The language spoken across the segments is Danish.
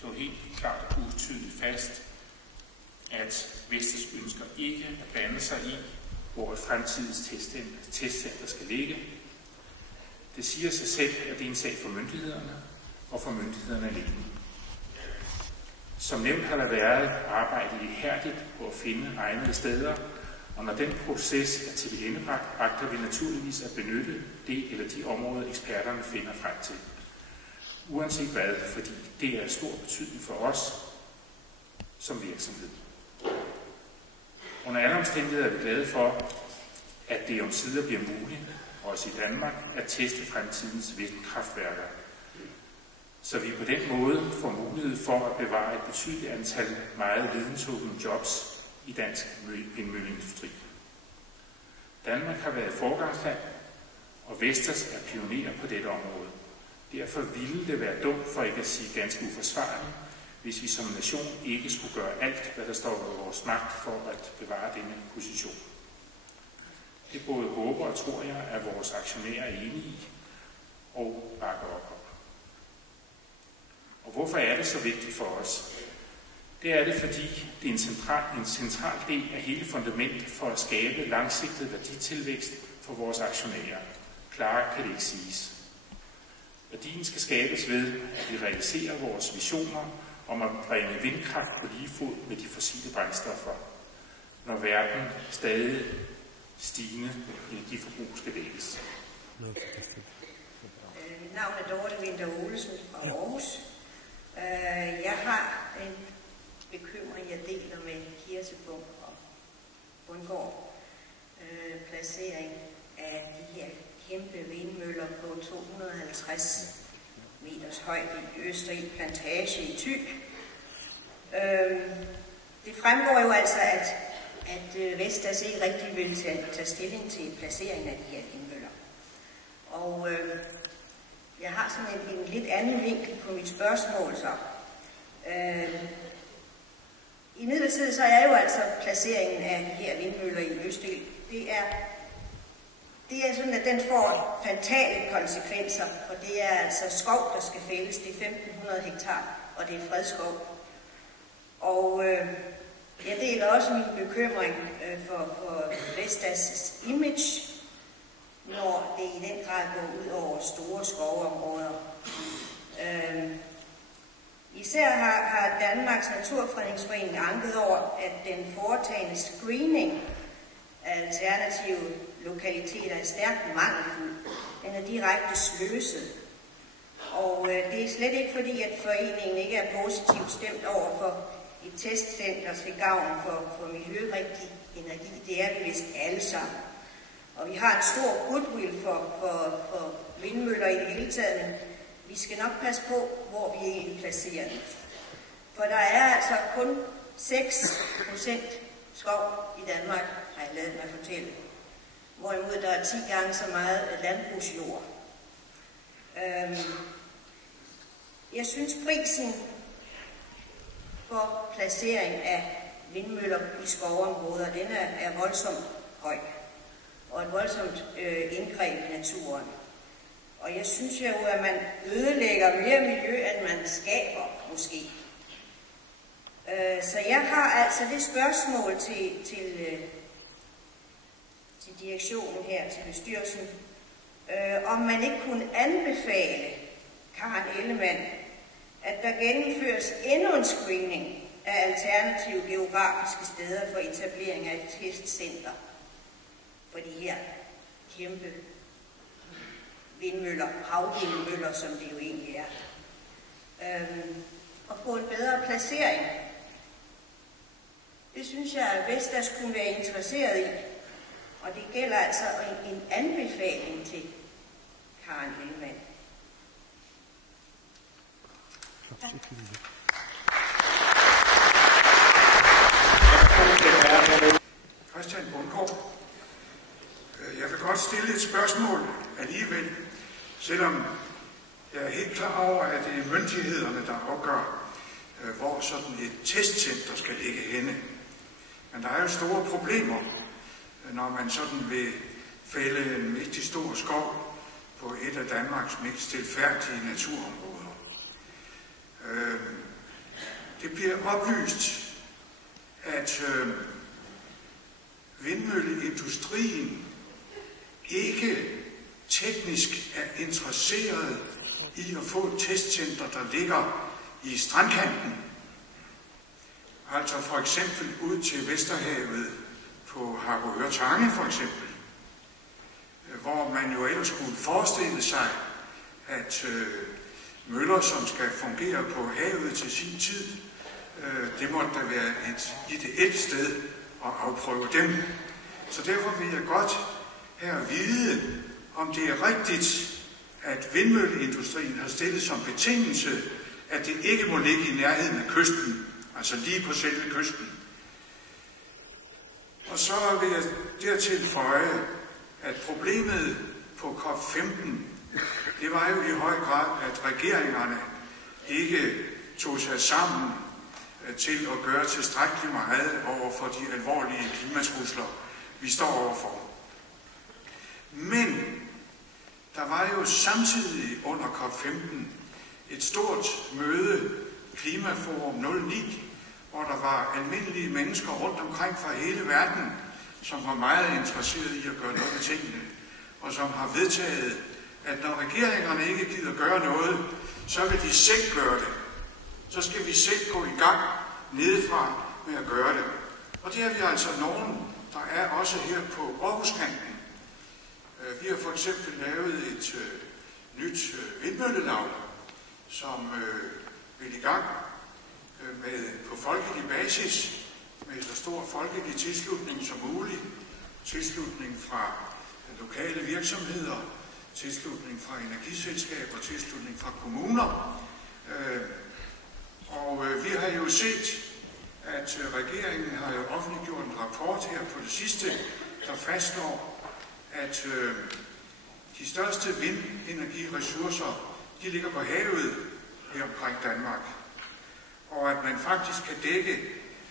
slå helt klart og utydeligt fast, at Vestas ønsker ikke at blande sig i, hvor et fremtidigt testcenter skal ligge. Det siger sig selv, at det er en sag for myndighederne, og for myndighederne alene. Som nævnt har der været arbejdet ihærdigt på at finde egnede steder, og når den proces er til endebragt, agter vi naturligvis at benytte det eller de områder, eksperterne finder frem til. Uanset hvad, fordi det er af stor betydning for os som virksomhed. Under alle omstændigheder er vi glade for, at det omsider bliver muligt, også i Danmark, at teste fremtidens vindkraftværker, så vi på den måde får mulighed for at bevare et betydeligt antal meget videnstunge jobs i dansk vindmølleindustri. Danmark har været foregangsland, og Vestas er pionerer på dette område. Derfor ville det være dumt, for ikke at sige ganske uforsvarligt, hvis vi som nation ikke skulle gøre alt, hvad der står i vores magt for at bevare denne position. Det både håber og tror jeg, at vores aktionærer er enige i og bakker op om. Og hvorfor er det så vigtigt for os? Det er det, fordi det er en central del af hele fundamentet for at skabe langsigtet værditilvækst for vores aktionærer. Klarere kan det ikke siges. Værdien skal skabes ved, at vi realiserer vores visioner om at bringe vindkraft på lige fod med de fossile brændstoffer, når verden stadig stigende energiforbrug skal dækkes. Mit navn er Dorte Winter Olesen fra Aarhus. Jeg har en bekymring, jeg deler med Kirsebom og Bundgaard. Placering af de her kæmpe vindmøller på 250 meters højde i Østerild plantage i Thy. Det fremgår jo altså, at Vestas ikke rigtig vil tage stilling til placeringen af de her vindmøller. Og jeg har sådan en lidt anden vinkel på mit spørgsmål så. Imidlertid så er jo altså placeringen af de her vindmøller i Østerild, det er sådan, at den får fatale konsekvenser, for det er altså skov, der skal fældes. Det er 1500 hektar, og det er fredskov. Og jeg deler også min bekymring for Vestas' image, når det i den grad går ud over store skovområder. Især har Danmarks Naturfredningsforening anket over, at den foretagende screening af alternative lokaliteter er stærkt mangelfuld. Den er direkte sløset. Og det er slet ikke fordi, at foreningen ikke er positivt stemt over for et testcenter til gavn for miljørigtig energi. Det er vi vist alle sammen. Og vi har en stor goodwill for vindmøller i det hele taget, men vi skal nok passe på, hvor vi egentlig placerer den. For der er altså kun 6% skov i Danmark, har jeg ladet mig fortælle. Hvorimod der er 10 gange så meget landbrugsjord. Jeg synes, prisen for placering af vindmøller i skovområder, den er voldsomt høj. Og et voldsomt indgreb i naturen. Og jeg synes jo, at man ødelægger mere miljø, end man skaber, måske. Så jeg har altså det spørgsmål til direktionen her, til bestyrelsen, om man ikke kunne anbefale Karen Ellemann, at der gennemføres endnu en screening af alternative geografiske steder for etablering af et testcenter for de her kæmpe vindmøller, havvindmøller, som det jo egentlig er, og få en bedre placering. Det synes jeg, at Vestas kunne være interesseret i, og det gælder altså en anbefaling til Karen Ellemann. Christian Bundgaard. Jeg vil godt stille et spørgsmål alligevel, selvom jeg er helt klar over, at det er myndighederne, der afgør, hvor sådan et testcenter skal ligge henne. Men der er jo store problemer, når man sådan vil fælde en mægtig stor skov på et af Danmarks mest tilfærdige naturområder. Det bliver oplyst, at vindmølleindustrien ikke teknisk er interesseret i at få et testcenter, der ligger i strandkanten. Altså for eksempel ud til Vesterhavet på Harboøre Tange for eksempel, hvor man jo ellers kunne forestille sig, at møller, som skal fungere på havet til sin tid, det måtte da være et ideelt sted at afprøve dem. Så derfor vil jeg godt her vide, om det er rigtigt, at vindmølleindustrien har stillet som betingelse, at det ikke må ligge i nærheden af kysten, altså lige på selve kysten. Og så vil jeg dertil føje, at problemet på COP15, det var jo i høj grad, at regeringerne ikke tog sig sammen til at gøre tilstrækkeligt meget over for de alvorlige klimatrusler, vi står overfor. Men der var jo samtidig under COP15 et stort møde, Klimaforum 09, hvor der var almindelige mennesker rundt omkring fra hele verden, som var meget interesserede i at gøre noget ved tingene, og som har vedtaget, at når regeringerne ikke gider gøre noget, så vil de selv gøre det. Så skal vi selv gå i gang nedefra med at gøre det. Og det er vi altså nogen, der er også her på Aarhuskanten. Vi har for eksempel lavet et nyt vindmøllelaug, som vil i gang på folkelig basis, med så stor folkelig tilslutning som muligt. Tilslutning fra lokale virksomheder, tilslutning fra energiselskaber, tilslutning fra kommuner. Og vi har jo set, at regeringen har jo offentliggjort en rapport her på det sidste, der fastslår, at de største vindenergiressourcer, de ligger på havet her omkring Danmark. Og at man faktisk kan dække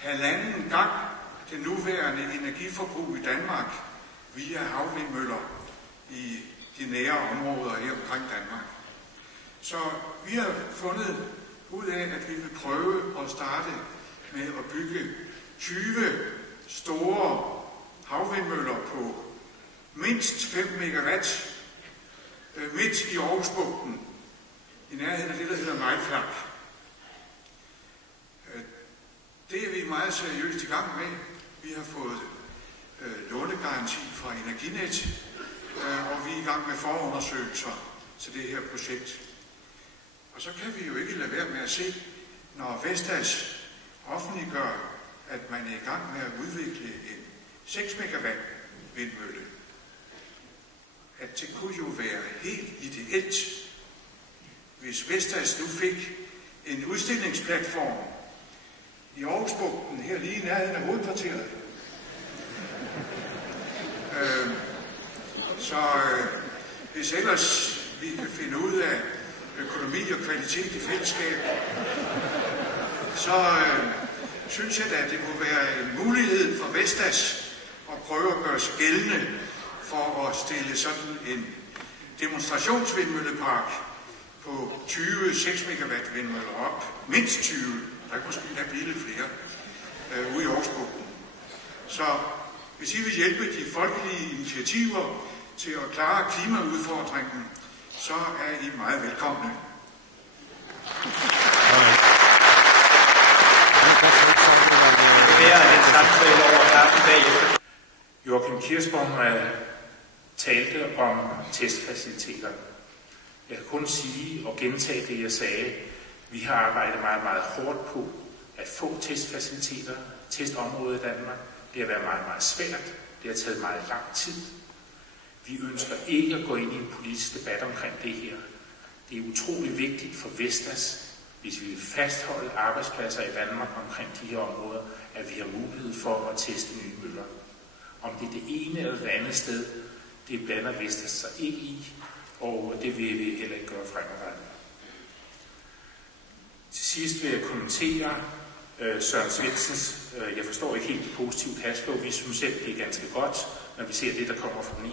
1,5 gang det nuværende energiforbrug i Danmark via havvindmøller i de nære områder her omkring Danmark. Så vi har fundet ud af, at vi vil prøve at starte med at bygge 20 store havvindmøller på mindst 5 megawatt midt i Aarhusbugten, i nærheden af det, der hedder Meget. Det er vi meget seriøst i gang med. Vi har fået lånegaranti fra Energinet, og vi er i gang med forundersøgelser til det her projekt. Og så kan vi jo ikke lade være med at se, når Vestas offentliggør, at man er i gang med at udvikle en 6 megawatt vindmølle, at det kunne jo være helt ideelt, hvis Vestas nu fik en udstillingsplatform i Aarhusbugten, her lige i nærheden af hovedkvarteret. Hvis ellers vi kan finde ud af økonomi og kvalitet i fællesskab, så synes jeg da, at det må være en mulighed for Vestas at prøve at gøre sig gældende for at stille sådan en demonstrationsvindmøllepark på 20 6 megawatt vindmøller op. Mindst 20. Der kan måske da blive lidt flere ude i Aarhusbugten. Så hvis I vil hjælpe de folkelige initiativer til at klare klimaudfordringen, så er I meget velkomne. Joachim Kirsborg talte om testfaciliteter. Jeg kan kun sige og gentage det, jeg sagde. Vi har arbejdet meget, meget hårdt på at få testfaciliteter, testområdet i Danmark. Det har været meget, meget svært. Det har taget meget lang tid. Vi ønsker ikke at gå ind i en politisk debat omkring det her. Det er utrolig vigtigt for Vestas, hvis vi vil fastholde arbejdspladser i Danmark omkring de her områder, at vi har mulighed for at teste nye møller. Om det er det ene eller det andet sted, det blander Vestas sig ikke i, og det vil vi heller ikke gøre fremadrettet. Til sidst vil jeg kommentere Søren Svendsens, jeg forstår ikke helt det positive cashflow. Vi synes selv, det er ganske godt, når vi ser det, der kommer fra den